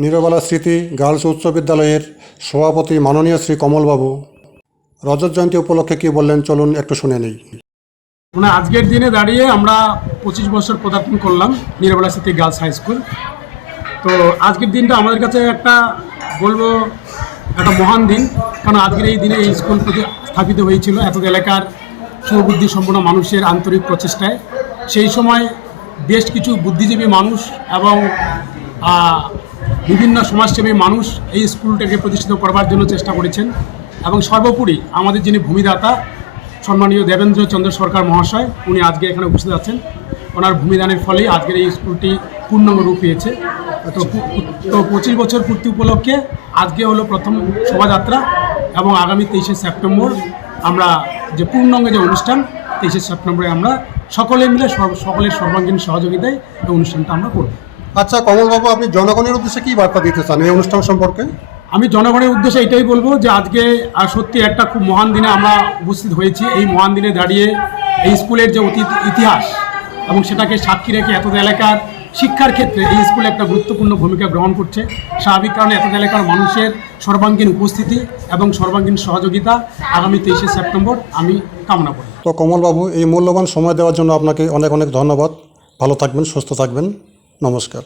নীরবালা স্মৃতি গার্লস উচ্চ বিদ্যালয়ের সভাপতি মাননীয় শ্রী কমলবাবু রজত জয়ন্তী উপলক্ষে কী বললেন চলুন একটু শুনে নিই। আজকের দিনে দাঁড়িয়ে আমরা 25 বছর পদার্পণ করলাম নীরবালা স্মৃতি গার্লস হাই স্কুল। তো আজকের দিনটা আমাদের কাছে একটা মহান দিন, কারণ আজকের এই দিনে এই স্কুল স্থাপিত হয়েছিল এত এলাকার সুবুদ্ধি সম্পন্ন মানুষের আন্তরিক প্রচেষ্টায়। সেই সময় বেশ কিছু বুদ্ধিজীবী মানুষ এবং বিভিন্ন সমাজসেবী মানুষ এই স্কুলটাকে প্রতিষ্ঠিত করবার জন্য চেষ্টা করেছেন, এবং সর্বোপরি আমাদের যিনি ভূমিদাতা সম্মানীয় দেবেন্দ্র চন্দ্র সরকার মহাশয়, উনি আজকে এখানে উপস্থিত আছেন। ওনার ভূমিদানের ফলেই আজকের এই স্কুলটি পূর্ণাঙ্গ রূপ পেয়েছে। তো 25 বছর পূর্তি উপলক্ষে আজকে হলো প্রথম শোভাযাত্রা, এবং আগামী 23শে সেপ্টেম্বর আমরা যে পূর্ণাঙ্গ যে অনুষ্ঠান 23শে সেপ্টেম্বরে আমরা সকলে মিলে সকলের সর্বাঙ্গীন সহযোগিতায় এই অনুষ্ঠানটা আমরা করব। আচ্ছা কমলবাবু, আপনি জনগণের উদ্দেশ্যে কী বার্তা দিতে চান এই অনুষ্ঠান সম্পর্কে? আমি জনগণের উদ্দেশ্যে এটাই বলবো যে আজকে সত্যি একটা খুব মহান দিনে আমরা উপস্থিত হয়েছি। এই মহান দিনে দাঁড়িয়ে এই স্কুলের যে অতীত ইতিহাস এবং সেটাকে সাক্ষী রেখে এত এলাকার শিক্ষার ক্ষেত্রে এই স্কুল একটা গুরুত্বপূর্ণ ভূমিকা গ্রহণ করছে। স্বাভাবিক কারণে এত এলাকার মানুষের সর্বাঙ্গীন উপস্থিতি এবং সর্বাঙ্গীন সহযোগিতা আগামী 23শে সেপ্টেম্বর আমি কামনা করি। তো কমলবাবু, এই মূল্যবান সময় দেওয়ার জন্য আপনাকে অনেক অনেক ধন্যবাদ। ভালো থাকবেন, সুস্থ থাকবেন, নমস্কার।